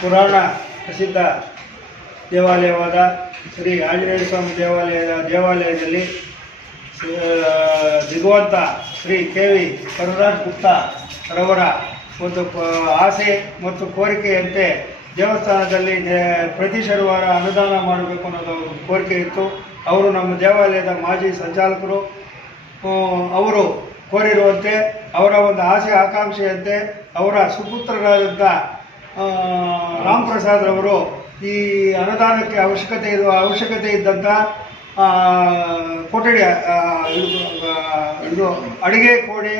ಪುರಾಣ ಪ್ರಸಿದ್ಧ ದೇವಾಲಯವಾದ ಶ್ರೀ ಆಂಜನೇಯ ಸ್ವಾಮಿ ದೇವಾಲಯದ ದೇವಾಲಯದಲ್ಲಿ ದಿಗುವಂತ ಶ್ರೀ ಕೆ ವಿ ಕರುಣಾಸ್ ಗುಪ್ತಾ ರವರ ಒಂದು ಆಸೆ ಮತ್ತು ಕೋರಿಕೆಯಂತೆ ದೇವಸ್ಥಾನದಲ್ಲಿ ಪ್ರತಿ ಶನಿವಾರ ಅನುದಾನ ಮಾಡಬೇಕು ಅನ್ನೋದು ಕೋರಿಕೆ ಇತ್ತು. ಅವರು ನಮ್ಮ ದೇವಾಲಯದ ಮಾಜಿ ಸಂಚಾಲಕರು. ಅವರು ಕೋರಿರುವಂತೆ, ಅವರ ಒಂದು ಆಸೆ ಆಕಾಂಕ್ಷೆಯಂತೆ, ಅವರ ಸುಪುತ್ರರಾದಂಥ ರಾಮ್ ಪ್ರಸಾದ್ ರವರು ಈ ಅನುದಾನಕ್ಕೆ ಅವಶ್ಯಕತೆ ಇರುವ ಅವಶ್ಯಕತೆ ಇದ್ದಂಥ ಕೊಠಡಿ ಇದು ಅಡಿಗೆ ಕೋಣೆ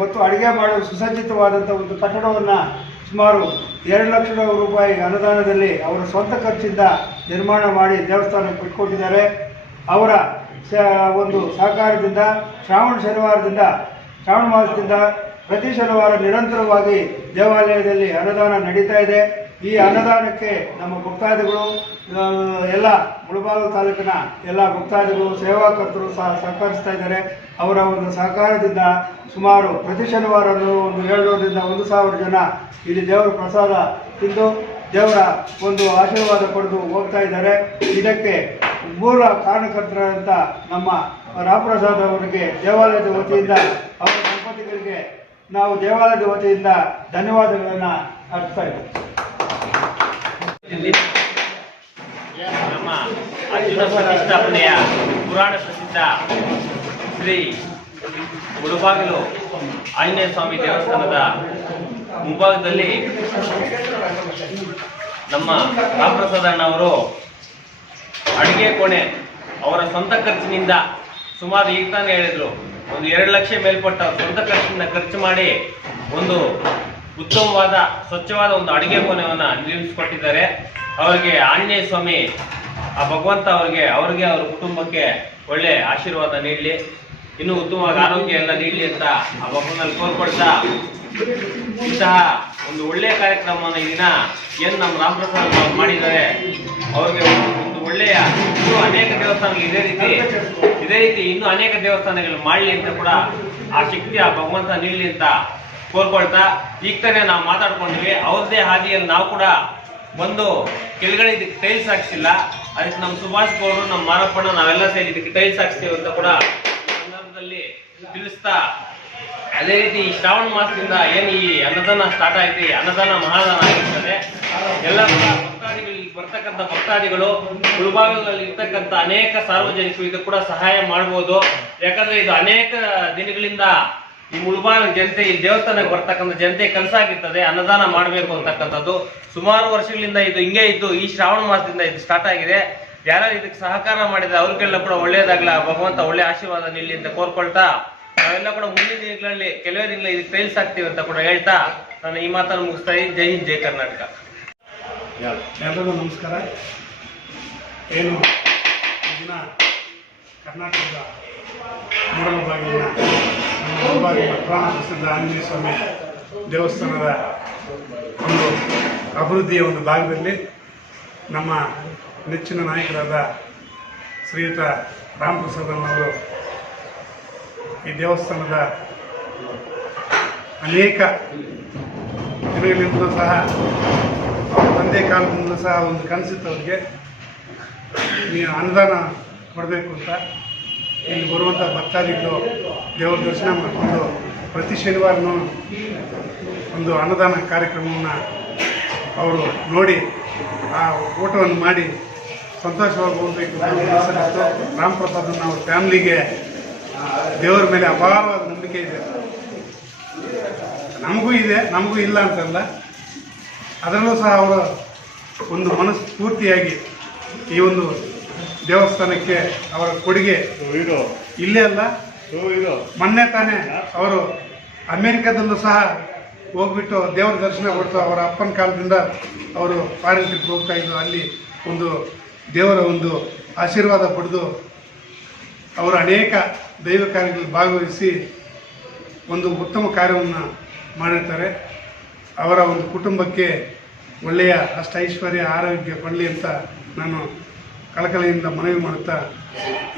ಮತ್ತು ಅಡಿಗೆ ಮಾಡಲು ಸುಸಜ್ಜಿತವಾದಂಥ ಒಂದು ಕಟ್ಟಡವನ್ನು ಸುಮಾರು ಎರಡು ಲಕ್ಷ ರೂಪಾಯಿ ಅನುದಾನದಲ್ಲಿ ಅವರ ಸ್ವಂತ ಖರ್ಚಿಂದ ನಿರ್ಮಾಣ ಮಾಡಿ ದೇವಸ್ಥಾನಕ್ಕೆ ಬಿಟ್ಕೊಟ್ಟಿದ್ದಾರೆ. ಅವರ ಒಂದು ಸಹಕಾರದಿಂದ, ಶ್ರಾವಣ ಶನಿವಾರದಿಂದ, ಶ್ರಾವಣ ಮಾಸದಿಂದ ಪ್ರತಿ ಶನಿವಾರ ನಿರಂತರವಾಗಿ ದೇವಾಲಯದಲ್ಲಿ ಅನ್ನದಾನ ನಡೀತಾ ಇದೆ. ಈ ಅನ್ನದಾನಕ್ಕೆ ನಮ್ಮ ಭಕ್ತಾದಿಗಳು ಎಲ್ಲ ಮುಳಬಾಗಿಲು ತಾಲೂಕಿನ ಎಲ್ಲ ಭಕ್ತಾದಿಗಳು ಸೇವಾಕರ್ತರು ಸಹ ಸಹಕರಿಸ್ತಾ ಇದ್ದಾರೆ. ಅವರ ಒಂದು ಸಹಕಾರದಿಂದ ಸುಮಾರು ಪ್ರತಿ ಶನಿವಾರ ಒಂದು ಏಳ್ನೂರರಿಂದ ಒಂದು ಸಾವಿರ ಜನ ಇಲ್ಲಿ ದೇವರ ಪ್ರಸಾದ ತಿಂದು, ದೇವರ ಒಂದು ಆಶೀರ್ವಾದ ಪಡೆದು ಹೋಗ್ತಾ ಇದ್ದಾರೆ. ಇದಕ್ಕೆ ಮೂಲ ಕಾರಣಕರ್ತರಾದಂಥ ನಮ್ಮ ರಾಮಪ್ರಸಾದ್ ಅವರಿಗೆ, ದೇವಾಲಯದ ವತಿಯಿಂದ ಅವರ ದಂಪತಿಗಳಿಗೆ ನಾವು ದೇವಾಲಯದ ವತಿಯಿಂದ ಧನ್ಯವಾದಗಳನ್ನು ಅರ್ಪಿಸ್ತಾ ಇದ್ದೀವಿ. ನಮ್ಮ ಅರ್ಜುನ ಪ್ರತಿಷ್ಠಾಪನೆಯ ಪುರಾಣ ಪ್ರಸಿದ್ಧ ಶ್ರೀ ಮುಳುಬಾಗಿಲು ಆಂಜನೇಯ ಸ್ವಾಮಿ ದೇವಸ್ಥಾನದ ಮುಂಭಾಗದಲ್ಲಿ ನಮ್ಮ ರಾಮಪ್ರಸಾದ ಅಣ್ಣವರು ಅಡಿಗೆ ಕೋಣೆ ಅವರ ಸ್ವಂತ ಖರ್ಚಿನಿಂದ ಸುಮಾರು ಈಗ ತಾನೇ ಹೇಳಿದ್ರು. ಒಂದು ಎರಡು ಲಕ್ಷ ಮೇಲ್ಪಟ್ಟ ಸ್ವಂತ ಖರ್ಚನ್ನ ಖರ್ಚು ಮಾಡಿ ಒಂದು ಉತ್ತಮವಾದ, ಸ್ವಚ್ಛವಾದ ಒಂದು ಅಡುಗೆ ಕೋಣೆಯನ್ನು ನಿರ್ಮಿಸಿಕೊಟ್ಟಿದ್ದಾರೆ. ಅವರಿಗೆ ಆಂಜನೇಯ ಸ್ವಾಮಿ, ಆ ಭಗವಂತ ಅವರಿಗೆ, ಅವ್ರಿಗೆ ಅವ್ರ ಕುಟುಂಬಕ್ಕೆ ಒಳ್ಳೆ ಆಶೀರ್ವಾದ ನೀಡಲಿ. ಇನ್ನೂ ಉತ್ತಮವಾದ ಆರೋಗ್ಯ ಎಲ್ಲ ನೀಡಲಿ ಅಂತ ಆ ಭಗವನಲ್ಲಿ ಕೋರ್ಕೊಳ್ತಾ ಇಂತಹ ಒಂದು ಒಳ್ಳೆಯ ಕಾರ್ಯಕ್ರಮವನ್ನು ಈ ದಿನ ಏನು ನಮ್ಮ ರಾಮಪ್ರಸಾದ್ ಮಾಡಿದ್ದಾರೆ. ಅವ್ರಿಗೆ ಒಳ್ಳೆಯ ಇನ್ನೂ ಅನೇಕ ದೇವಸ್ಥಾನಗಳು ಇದೇ ರೀತಿ ಇದೇ ರೀತಿ ಇನ್ನೂ ಅನೇಕ ದೇವಸ್ಥಾನಗಳು ಮಾಡಲಿ ಅಂತ ಕೂಡ ಆ ಶಕ್ತಿ, ಆ ಭಗವಂತ ನೀಡಲಿ ಅಂತ ಕೋರ್ಕೊಳ್ತಾ, ಈಗ ತಾನೇ ನಾವು ಮಾತಾಡ್ಕೊಂಡ್ವಿ ಅವ್ರದ್ದೇ ಹಾದಿಯಲ್ಲಿ ನಾವು ಕೂಡ ಬಂದು ಕೆಳಗಡೆ ಇದಕ್ಕೆ ಟೈಲ್ಸ್ ಹಾಕ್ಸಿಲ್ಲ. ಅದಕ್ಕೆ ನಮ್ಮ ಸುಭಾಷ್ ಗೌಡರು, ನಮ್ಮ ಮಾರಪ್ಪಣ್ಣ, ನಾವೆಲ್ಲ ಸೇರಿ ಇದಕ್ಕೆ ಟೈಲ್ಸ್ ಹಾಕ್ಸ್ತೇವೆ ಅಂತ ಕೂಡ ಸಂದರ್ಭದಲ್ಲಿ ತಿಳಿಸ್ತಾ, ಅದೇ ರೀತಿ ಈ ಶ್ರಾವಣ ಮಾಸದಿಂದ ಏನು ಈ ಅನ್ನದಾನ ಸ್ಟಾರ್ಟ್ ಆಯ್ತು ಅನ್ನದಾನ ಮಹಾದಾನ ಆಗಿರ್ತದೆ ಎಲ್ಲ ಕೂಡ ಭಕ್ತಾದಿಗಳು ಇಲ್ಲಿ ಬರ್ತಕ್ಕಂಥ ಭಕ್ತಾದಿಗಳು ಮುಳುಬಾಗಿಲಿನಲ್ಲಿ ಇರ್ತಕ್ಕಂಥ ಅನೇಕ ಸಾರ್ವಜನಿಕರು ಇದು ಕೂಡ ಸಹಾಯ ಮಾಡಬಹುದು ಯಾಕಂದ್ರೆ ಇದು ಅನೇಕ ದಿನಗಳಿಂದ ಈ ಮುಳುಬಾಗಿಲು ಜನತೆ, ಈ ದೇವಸ್ಥಾನಕ್ಕೆ ಬರ್ತಕ್ಕಂಥ ಜನತೆ ಕೆಲಸ ಆಗಿರ್ತದೆ, ಅನ್ನದಾನ ಮಾಡಬೇಕು ಅಂತಕ್ಕಂಥದ್ದು. ಸುಮಾರು ವರ್ಷಗಳಿಂದ ಇದು ಹಿಂಗೆ ಇದ್ದು, ಈ ಶ್ರಾವಣ ಮಾಸದಿಂದ ಇದು ಸ್ಟಾರ್ಟ್ ಆಗಿದೆ. ಯಾರು ಇದಕ್ಕೆ ಸಹಕಾರ ಮಾಡಿದ್ರೆ ಅವ್ರಿಗೆಲ್ಲ ಕೂಡ ಒಳ್ಳೇದಾಗ್ಲ ಭಗವಂತ ಒಳ್ಳೆ ಆಶೀರ್ವಾದ ನಿಲ್ಲಿ ಅಂತ ಕೋರ್ಕೊಳ್ತಾ, ನಾವೆಲ್ಲ ಕೂಡ ಮುಂದಿನ ದಿನಗಳಲ್ಲಿ, ಕೆಲವೇ ದಿನಗಳಲ್ಲಿ ಇದಕ್ಕೆ ಟೈಲ್ಸ್ ಆಗ್ತೀವಿ ಅಂತ ಕೂಡ ಹೇಳ್ತಾ, ನಾನು ಈ ಮಾತನ್ನು ಮುಗಿಸ್ತಾ ಇದ್ದೀನಿ. ಜೈ ಹಿಂದ್, ಜೈ ಕರ್ನಾಟಕ. ಎಲ್ಲರಿಗೂ ನಮಸ್ಕಾರ. ಏನು ದಿನ ಕರ್ನಾಟಕದ ಮೂಡಲ ಬಾಗಿಲಿನ ಪ್ರಾಣ ಪುರಾಣ ಪ್ರಸಿದ್ಧ ಆಂಜನೇಯ ಸ್ವಾಮಿ ದೇವಸ್ಥಾನದ ಒಂದು ಅಭಿವೃದ್ಧಿಯ ಒಂದು ಭಾಗದಲ್ಲಿ ನಮ್ಮ ನೆಚ್ಚಿನ ನಾಯಕರಾದ ಶ್ರೀಯುತ ರಾಮಪ್ರಸಾದನವರು ಈ ದೇವಸ್ಥಾನದ ಅನೇಕ ದಿನಗಳಿಂದಲೂ ಸಹ ತಂದೆ ಕಾಲದಿಂದಲೂ ಸಹ ಒಂದು ಕನಸಿತ್ತು ಅವ್ರಿಗೆ. ನೀವು ಅನುದಾನ ಕೊಡಬೇಕು ಅಂತ. ಇಲ್ಲಿ ಬರುವಂಥ ಭಕ್ತಾದಿಗಳು ದೇವರ ದರ್ಶನ ಮಾಡಿಕೊಂಡು ಪ್ರತಿ ಶನಿವಾರನೂ ಒಂದು ಅನ್ನದಾನ ಕಾರ್ಯಕ್ರಮವನ್ನು ಅವರು ನೋಡಿ ಆ ಊಟವನ್ನು ಮಾಡಿ ಸಂತೋಷವಾಗಿ ಹೋಗಬೇಕು ರಾಮ್ ಪ್ರಸಾದನ ಅವ್ರ ಫ್ಯಾಮ್ಲಿಗೆ ದೇವರ ಮೇಲೆ ಅಪಾರವಾದ ನಂಬಿಕೆ ಇದೆ. ನಮಗೂ ಇದೆ, ನಮಗೂ ಇಲ್ಲ ಅಂತಲ್ಲ. ಅದರಲ್ಲೂ ಸಹ ಅವರ ಒಂದು ಮನಸ್ಸು ಪೂರ್ತಿಯಾಗಿ ಈ ಒಂದು ದೇವಸ್ಥಾನಕ್ಕೆ ಅವರ ಕೊಡುಗೆ ಇಲ್ಲೇ ಅಲ್ಲ. ಮೊನ್ನೆ ತಾನೇ ಅವರು ಅಮೇರಿಕಾದಲ್ಲೂ ಸಹ ಹೋಗ್ಬಿಟ್ಟು ದೇವರ ದರ್ಶನ ಕೊಡ್ತು ಅವರ ಅಪ್ಪನ ಕಾಲದಿಂದ ಅವರು ಫಾರಿನ್ ಟ್ರಿಪ್ ಹೋಗ್ತಾ ಇದ್ರು. ಅಲ್ಲಿ ಒಂದು ದೇವರ ಒಂದು ಆಶೀರ್ವಾದ ಪಡೆದು ಅವರು ಅನೇಕ ದೈವ ಕಾರ್ಯಗಳಲ್ಲಿ ಭಾಗವಹಿಸಿ ಒಂದು ಉತ್ತಮ ಕಾರ್ಯವನ್ನು ಮಾಡಿರ್ತಾರೆ. ಅವರ ಒಂದು ಕುಟುಂಬಕ್ಕೆ ಒಳ್ಳೆಯ ಅಷ್ಟ ಐಶ್ವರ್ಯ ಆರೋಗ್ಯ ಕೊಡಲಿ ಅಂತ ನಾನು ಕಳಕಳಿಯಿಂದ ಮನವಿ ಮಾಡುತ್ತಾ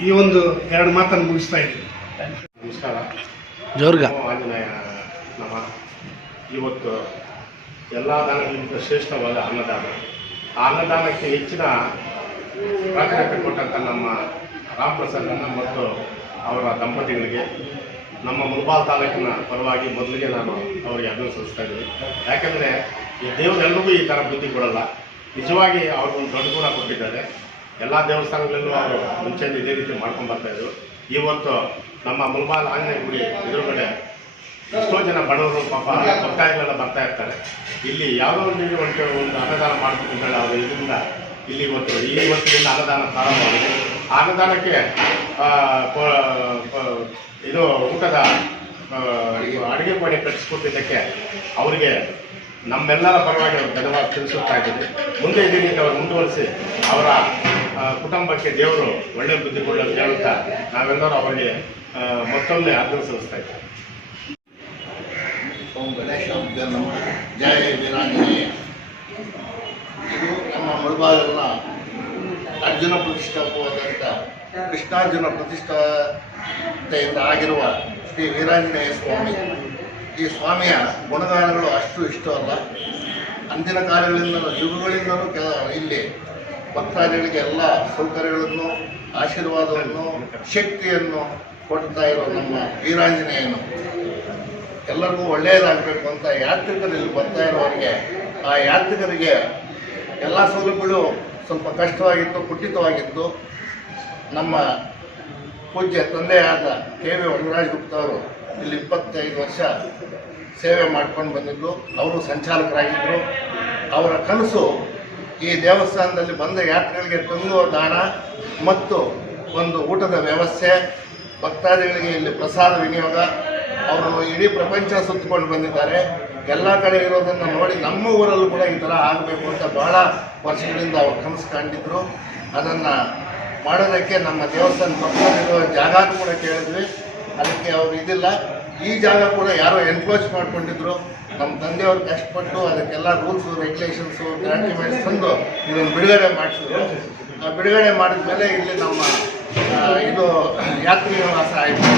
ಈ ಒಂದು ಎರಡು ಮಾತನ್ನು ಮುಗಿಸ್ತಾ ಇದ್ದೀನಿ. ನಮಸ್ಕಾರ. ಜೋರ್ಗ. ನಮೋ ಆಂಜನೇಯ ನಮ. ಇವತ್ತು ಎಲ್ಲ ದಾನಗಳಿಗಿಂತ ಶ್ರೇಷ್ಠವಾದ ಅನ್ನದಾನ. ಆ ಅನ್ನದಾನಕ್ಕೆ ಹೆಚ್ಚಿನ ಪ್ರಾಧಾನ್ಯತೆ ಕೊಟ್ಟಂಥ ನಮ್ಮ ರಾಮ್ ಪ್ರಸಾದ್ ಮತ್ತು ಅವರ ದಂಪತಿಗಳಿಗೆ ನಮ್ಮ ಮುಲ್ಬಾಲ್ ತಾಲೂಕಿನ ಪರವಾಗಿ ಮೊದಲಿಗೆ ನಾನು ಅವರಿಗೆ ಅಭಿನಂದಿಸ್ತಾ ಇದ್ದೀನಿ. ಯಾಕಂದರೆ ಈ ದೇವರೆಲ್ಲರಿಗೂ ಈ ಥರ ಬುದ್ಧಿ ಕೊಡಲ್ಲ. ನಿಜವಾಗಿ ಅವ್ರಿಗೊಂದು ದೊಡ್ಡ ಗುಣ ಕೊಟ್ಟಿದ್ದಾರೆ. ಎಲ್ಲ ದೇವಸ್ಥಾನಗಳಲ್ಲೂ ಅವರು ಮುಂಚೆಯಿಂದ ಇದೇ ರೀತಿ ಮಾಡ್ಕೊಂಡು ಬರ್ತಾ ಇದ್ರು. ಇವತ್ತು ನಮ್ಮ ಮುಲ್ಬಾಲ್ ಆಂಜನೇಯ ಗುಡಿ ಎದುರುಗಡೆ ಎಷ್ಟೋ ಜನ ಬಡವರು ಪಾಪ ಭಕ್ತಾದಿಗಳೆಲ್ಲ ಬರ್ತಾ ಇರ್ತಾರೆ. ಇಲ್ಲಿ ಯಾವುದೋ ಒಂದು ಒಂದು ಅನ್ನದಾನ ಮಾಡಬೇಕು ಅಂತ ಹೇಳಿ ಅವರು ಇದರಿಂದ ಇಲ್ಲಿ ಇವತ್ತು ಈ ವರ್ಷದಿಂದ ಅನ್ನದಾನ ಪ್ರಾರಂಭವಾಗಿದೆ. ಅನ್ನದಾನಕ್ಕೆ ಇದು ಊಟದ ಅಡುಗೆ ಮಾಡಿ ಕಟ್ಟಿಸ್ಕೊಟ್ಟಿದ್ದಕ್ಕೆ ಅವರಿಗೆ ನಮ್ಮೆಲ್ಲರ ಪರವಾಗಿ ಅವರು ಧನ್ಯವಾದ ತಿಳಿಸುತ್ತಾ ಇದ್ದೀವಿ ಮುಂದೆ ಇದೇ ರೀತಿ ಅವರು ಮುಂದುವರಿಸಿ ಅವರ ಕುಟುಂಬಕ್ಕೆ ದೇವರು ಒಳ್ಳೆ ಬುದ್ಧಿ ಕೊಡಲು ಹೇಳುತ್ತಾ ನಾವೆಲ್ಲರೂ ಅವರಿಗೆ ಮತ್ತೊಮ್ಮೆ ಸಲ್ಲಿಸ್ತಾ ಇದ್ದೀವಿ ಓಂ ಗಣೇಶ ಜಯ ವೀರಾಂಜನೇಯ. ಇದು ನಮ್ಮ ಮುಳಬಾಗಲ್ನ ಅರ್ಜುನ ಪ್ರತಿಷ್ಠಾಪವಾದಂಥ ಕೃಷ್ಣಾರ್ಜುನ ಪ್ರತಿಷ್ಠಾತೆಯಿಂದ ಆಗಿರುವ ಶ್ರೀ ವೀರಾಂಜನೇಯ ಸ್ವಾಮಿ. ಈ ಸ್ವಾಮಿಯ ಗುಣಗಾನಗಳು ಅಷ್ಟು ಇಷ್ಟು ಅಲ್ಲ. ಅಂದಿನ ಕಾಲಗಳಿಂದಲೂ, ಯುಗಗಳಿಂದಲೂ ಕೆಲ ಇಲ್ಲಿ ಭಕ್ತಾದಿಗಳಿಗೆ ಎಲ್ಲ ಸೌಕರ್ಯಗಳನ್ನು, ಆಶೀರ್ವಾದವನ್ನು, ಶಕ್ತಿಯನ್ನು ಕೊಡ್ತಾ ಇರೋ ನಮ್ಮ ವೀರಾಂಜನೇಯನು. ಎಲ್ಲರಿಗೂ ಒಳ್ಳೆಯದಾಗಬೇಕು ಅಂತ ಯಾತ್ರಿಕರು ಇಲ್ಲಿ ಬರ್ತಾ ಇರೋರಿಗೆ, ಆ ಯಾತ್ರಿಕರಿಗೆ ಎಲ್ಲ ಸೌಲಭ್ಯಗಳು ಸ್ವಲ್ಪ ಕಷ್ಟವಾಗಿತ್ತು ಕುಟಿತವಾಗಿತ್ತು ನಮ್ಮ ಪೂಜ್ಯ ತಂದೆಯಾದ ಕೆ ವಿ ವನರಾಜ್ ಗುಪ್ತ ಅವರು ಇಲ್ಲಿ ಇಪ್ಪತ್ತೈದು ವರ್ಷ ಸೇವೆ ಮಾಡ್ಕೊಂಡು ಬಂದಿದ್ದು. ಅವರು ಸಂಚಾಲಕರಾಗಿದ್ದರು ಅವರ ಕನಸು ಈ ದೇವಸ್ಥಾನದಲ್ಲಿ ಬಂದ ಯಾತ್ರೆಗಳಿಗೆ ತಂಗುವ ದಾಣ ಮತ್ತು ಒಂದು ಊಟದ ವ್ಯವಸ್ಥೆ, ಭಕ್ತಾದಿಗಳಿಗೆ ಇಲ್ಲಿ ಪ್ರಸಾದ ವಿನಿಯೋಗ ಅವರು ಇಡೀ ಪ್ರಪಂಚ ಸುತ್ತಿಕೊಂಡು ಬಂದಿದ್ದಾರೆ. ಎಲ್ಲ ಕಡೆ ಇರೋದನ್ನು ನೋಡಿ ನಮ್ಮ ಊರಲ್ಲೂ ಕೂಡ ಈ ಥರ ಆಗಬೇಕು ಅಂತ ಬಹಳ ವರ್ಷಗಳಿಂದ ಅವರು ಕನಸು ಕಂಡಿದ್ರು. ಅದನ್ನು ಮಾಡೋದಕ್ಕೆ ನಮ್ಮ ದೇವಸ್ಥಾನ ಪಕ್ಕದಲ್ಲಿರುವ ಜಾಗ ಕೂಡ ಕೇಳಿದ್ವಿ. ಅದಕ್ಕೆ ಅವರು ಇದಿಲ್ಲ. ಈ ಜಾಗ ಕೂಡ ಯಾರೋ ಎನ್ಕ್ರೋಚ್ ಮಾಡ್ಕೊಂಡಿದ್ರು. ನಮ್ಮ ತಂದೆಯವರು ಕಷ್ಟಪಟ್ಟು ಅದಕ್ಕೆಲ್ಲ ರೂಲ್ಸು ರೆಗ್ಯುಲೇಷನ್ಸು ಡಾಕ್ಯುಮೆಂಟ್ಸ್ ತಂದು ಇದನ್ನು ಬಿಡುಗಡೆ ಮಾಡಿಸಿದ್ರು. ಬಿಡುಗಡೆ ಮಾಡಿದ ಮೇಲೆ ಇಲ್ಲಿ ನಮ್ಮ ಇದು, ಯಾತ್ರಿ ನಿವಾಸ ಆಯಿತು.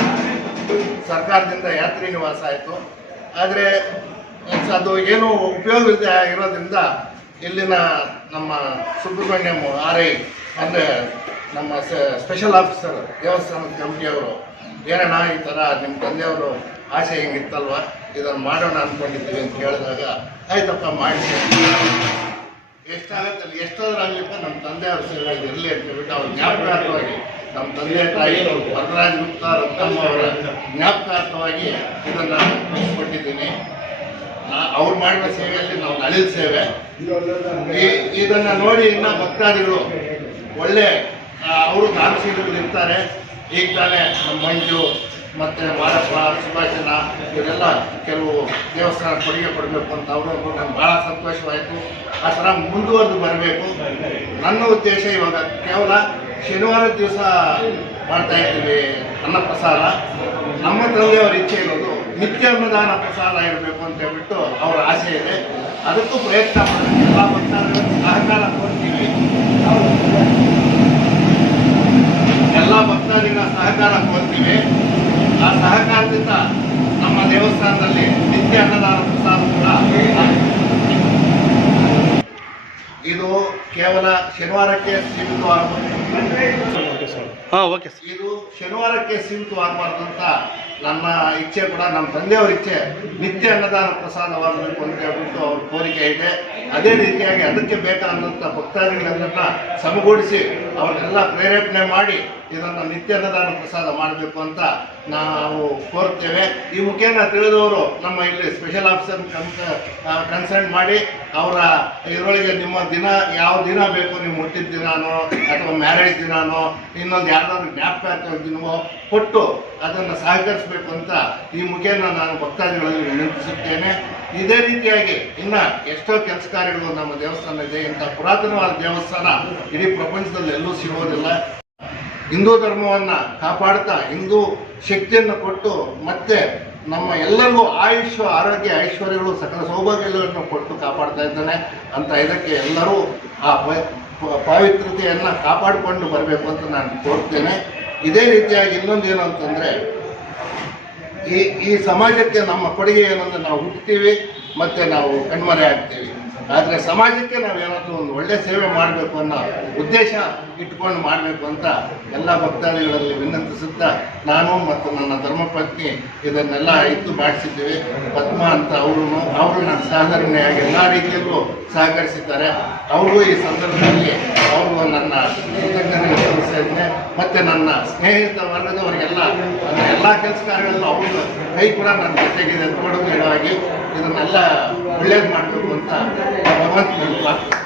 ಸರ್ಕಾರದಿಂದ ಯಾತ್ರಿ ನಿವಾಸ ಆಯಿತು. ಆದರೆ ಅದು ಏನು ಉಪಯೋಗವಿಲ್ಲದೆ ಇರೋದ್ರಿಂದ ಇಲ್ಲಿನ ನಮ್ಮ ಸುಬ್ರಹ್ಮಣ್ಯಂ ಆರ್ ಐ ಅಂದರೆ ನಮ್ಮ ಸ್ಪೆಷಲ್ ಆಫೀಸರ್ ದೇವಸ್ಥಾನದ ಕಮಿಟಿಯವರು ಏನಣ್ಣ ಈ ಥರ ನಿಮ್ಮ ತಂದೆಯವರು ಆಸೆ ಹೆಂಗಿತ್ತಲ್ವ? ಇದನ್ನು ಮಾಡೋಣ ಅಂದ್ಕೊಂಡಿದ್ದೀವಿ ಅಂತ ಕೇಳಿದಾಗ, ಆಯ್ತಪ್ಪ, ಮಾಡಿ. ಎಷ್ಟಾಗತ್ತೆ ಎಷ್ಟಾದ್ರೂ ಆಗಲಿಪ್ಪ ನಮ್ಮ ತಂದೆಯವರು ಸೇವೆ ಇರಲಿ ಅಂತ ಹೇಳ್ಬಿಟ್ಟು ಅವ್ರು ಜ್ಞಾಪಕಾರ್ಥವಾಗಿ ನಮ್ಮ ತಂದೆ ತಾಯಿ ವರದರಾಜ್ ಗುಪ್ತಾ ರತ್ನಮ್ಮ ಅವರ ಜ್ಞಾಪಕಾರ್ಥವಾಗಿ ಇದನ್ನು ಕೊಟ್ಟಿದ್ದೀನಿ ಅವ್ರು ಮಾಡಿದ ಸೇವೆಯಲ್ಲಿ ನಾವು ನಳಿದ ಸೇವೆ. ಇದನ್ನು ನೋಡಿ ಇನ್ನು ಭಕ್ತಾದಿಗಳು ಒಳ್ಳೆ ಅವರು ದಾನಶೀಲಗಳು ಇರ್ತಾರೆ ಈಗ ತಾನೇ ನಮ್ಮ ಮಂಜು ಮತ್ತೆ ಮಾರಪ್ಪ ಸುಭಾಷಣ ಇವರೆಲ್ಲ ಕೆಲವು ದೇವಸ್ಥಾನ ಕೊಡುಗೆ ಕೊಡಬೇಕು ಅಂತ ಅವರು ನಂಗೆ ಭಾಳ ಸಂತೋಷವಾಯಿತು. ಆ ಥರ ಮುಂದುವರೆದು ಬರಬೇಕು. ನನ್ನ ಉದ್ದೇಶ ಇವಾಗ ಕೇವಲ ಶನಿವಾರ ದಿವಸ ಮಾಡ್ತಾ ಇದ್ದೀವಿ ಅನ್ನಪ್ರಸಾದ ನಮ್ಮ ತಂದೆಯವರ ಇಚ್ಛೆ ಇರೋದು ನಿತ್ಯ ಅನ್ನದಾನ ಪ್ರಸಾದ ಇರಬೇಕು ಅಂತ ಹೇಳ್ಬಿಟ್ಟು ಅವರ ಆಸೆ ಇದೆ. ಅದಕ್ಕೂ ಪ್ರಯತ್ನ ಮಾಡ್ತೀವಿ. ಎಲ್ಲ ಸಹಕಾರ ಕೊಡ್ತೀವಿ. ಎಲ್ಲ ಭಕ್ತಾದಿಗಳ ಸಹಕಾರ ಕೋರ್ತೀವಿ ಆ ಸಹಕಾರದಿಂದ ನಮ್ಮ ದೇವಸ್ಥಾನದಲ್ಲಿ ನಿತ್ಯ ಅನ್ನದಾನ ಪ್ರಸಾದ ಕೂಡ. ಇದು ಕೇವಲ ಶನಿವಾರಕ್ಕೆ ಸೀಮಿತವಾಗಬಹುದು. ಇದು ಶನಿವಾರಕ್ಕೆ ಸೀಮಿತವಾಗಬಾರ್ದು ಅಂತ ನನ್ನ ಇಚ್ಛೆ ಕೂಡ ನಮ್ಮ ತಂದೆಯವರ ಇಚ್ಛೆ ನಿತ್ಯ ಅನ್ನದಾನ ಪ್ರಸಾದವಾಗಬೇಕು ಅಂತ ಹೇಳ್ಬಿಟ್ಟು ಅವ್ರ ಕೋರಿಕೆ ಇದೆ. ಅದೇ ರೀತಿಯಾಗಿ ಅದಕ್ಕೆ ಬೇಕಾದಂಥ ಭಕ್ತಾದಿಗಳನ್ನ ಸಮಗೂಡಿಸಿ ಅವ್ರನ್ನೆಲ್ಲ ಪ್ರೇರೇಪಣೆ ಮಾಡಿ ಇದನ್ನು ನಿತ್ಯಾನ್ನದಾನ ಪ್ರಸಾದ ಮಾಡಬೇಕು ಅಂತ ನಾವು ಕೋರ್ತೇವೆ. ಈ ಮುಖೇನ ತಿಳಿದವರು ನಮ್ಮ ಇಲ್ಲಿ ಸ್ಪೆಷಲ್ ಆಫೀಸರ್ ಕನ್ಸಲ್ಟ್ ಮಾಡಿ ಅವರ ಇದರೊಳಗೆ ನಿಮ್ಮ ದಿನ, ಯಾವ ದಿನ ಬೇಕು ನೀವು ಹುಟ್ಟಿದ ದಿನಾನೋ ಅಥವಾ ಮ್ಯಾರೇಜ್ ದಿನಾನೋ ಇನ್ನೊಂದು ಯಾರ್ದಾದ್ರು ಜ್ಞಾಪಕ ದಿನವೋ ಕೊಟ್ಟು ಅದನ್ನು ಸಹಕರಿಸಬೇಕು ಅಂತ ಈ ಮುಖೇನ ನಾನು ಭಕ್ತಾದಿಗಳಲ್ಲಿ ವಿನಂತಿಸುತ್ತೇನೆ. ಇದೇ ರೀತಿಯಾಗಿ ಇನ್ನ ಎಷ್ಟೋ ಕೆಲಸ ಕಾರ್ಯಗಳು ನಮ್ಮ ದೇವಸ್ಥಾನ ಇದೆ, ಇಂಥ ಪುರಾತನವಾದ ದೇವಸ್ಥಾನ ಇಡೀ ಪ್ರಪಂಚದಲ್ಲಿ ಎಲ್ಲೂ ಸಿಗೋದಿಲ್ಲ. ಹಿಂದೂ ಧರ್ಮವನ್ನ ಕಾಪಾಡ್ತಾ ಹಿಂದೂ ಶಕ್ತಿಯನ್ನು ಕೊಟ್ಟು ಮತ್ತೆ ನಮ್ಮ ಎಲ್ಲರಿಗೂ ಆಯುಷ್ ಆರೋಗ್ಯ, ಐಶ್ವರ್ಯಗಳು, ಸಕಲ ಸೌಭಾಗ್ಯಗಳನ್ನು ಕೊಟ್ಟು ಕಾಪಾಡ್ತಾ ಇದ್ದಾನೆ ಅಂತ ಇದಕ್ಕೆ ಎಲ್ಲರೂ ಆ ಪಾವಿತ್ರತೆಯನ್ನು ಕಾಪಾಡಿಕೊಂಡು ಬರಬೇಕು ಅಂತ ನಾನು ಕೋರ್ತೇನೆ. ಇದೇ ರೀತಿಯಾಗಿ ಇನ್ನೊಂದು ಏನು ಅಂತಂದರೆ ಈ ಈ ಸಮಾಜಕ್ಕೆ ನಮ್ಮ ಕೊಡುಗೆ ಏನಂದ್ರೆ ನಾವು ಹುಟ್ಟುತ್ತೀವಿ ಮತ್ತೆ ನಾವು ಕಣ್ಮರೆ ಆಗ್ತೀವಿ ಆದರೆ ಸಮಾಜಕ್ಕೆ ನಾವು ಏನಾದರೂ ಒಂದು ಒಳ್ಳೆ ಸೇವೆ ಮಾಡಬೇಕು ಅನ್ನೋ ಉದ್ದೇಶ ಇಟ್ಕೊಂಡು ಮಾಡಬೇಕು ಅಂತ ಎಲ್ಲ ಭಕ್ತಾದಿಗಳಲ್ಲಿ ವಿನಂತಿಸುತ್ತಾ ನಾನು ಮತ್ತು ನನ್ನ ಧರ್ಮಪತ್ನಿ ಇದನ್ನೆಲ್ಲ ಇದ್ದು ಮಾಡಿಸಿದ್ದೀವಿ. ಪದ್ಮ ಅಂತ ಅವರು ಅವರು ನನ್ನ ಸಾಧಾರಣೆಯಾಗಿ ಎಲ್ಲ ರೀತಿಯಲ್ಲೂ ಸಹಕರಿಸಿದ್ದಾರೆ. ಅವರು ಈ ಸಂದರ್ಭದಲ್ಲಿ ಅವರು ನನ್ನ ಕೃತಜ್ಞತೆ ಸಲ್ಲಿಸ್ತಾ ಇದ್ದೇನೆ. ಮತ್ತು ನನ್ನ ಸ್ನೇಹಿತ ವರ್ಗದವರಿಗೆಲ್ಲ ನನ್ನ ಎಲ್ಲ ಕೆಲಸ ಕಾರ್ಯಗಳಲ್ಲೂ ಅವರು ಕೈ ಕೂಡ ನನ್ನ ಜೊತೆಗಿದೆ ಕೊಡುಗೆಗಳಾಗಿ ಇದನ್ನೆಲ್ಲ ಒಳ್ಳೇದು ಮಾಡಬೇಕು ಅಂತ ಭಗವಂತ